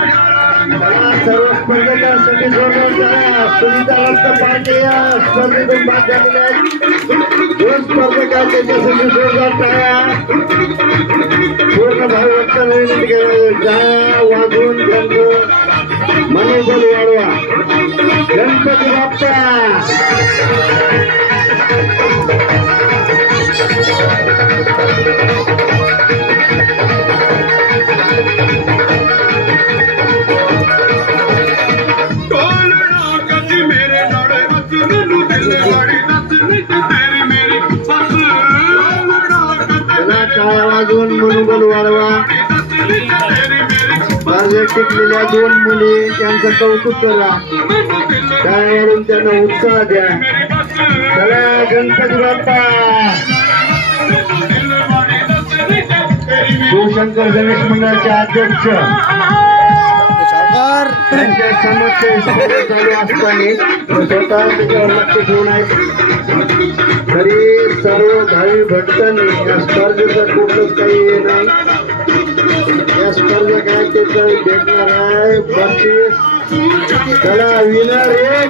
सर्व स्पर्धकांसाठी सुनीता पार्टी या स्पर्धेतून भाग झालेले आहेत दोन स्पर्धकांसाठी जोरदार टाळ्या पूर्ण भाव व्यक्त टाळ्या वाजून गंध मनोबल वाढवा गणपती बाप्पा. दोन मनोबल वाढवा. माझ्या टिकलेल्या दोन मुली त्यांचं कौतुक करा त्यावरून त्यांना उत्साह द्या चला गणपती बाप्पा शिवशंकर गणेश मंडळाचे अध्यक्ष त्यांच्या चालू असताना स्वतः त्याच्यावर लक्ष ठेवून आहेत तरी सर्व भावी भटकांनी या स्पर्धेचा कुठलंच काही हे नाही या स्पर्धा काय त्याचा भेटणार आहे. बक्षीस चला विनर एक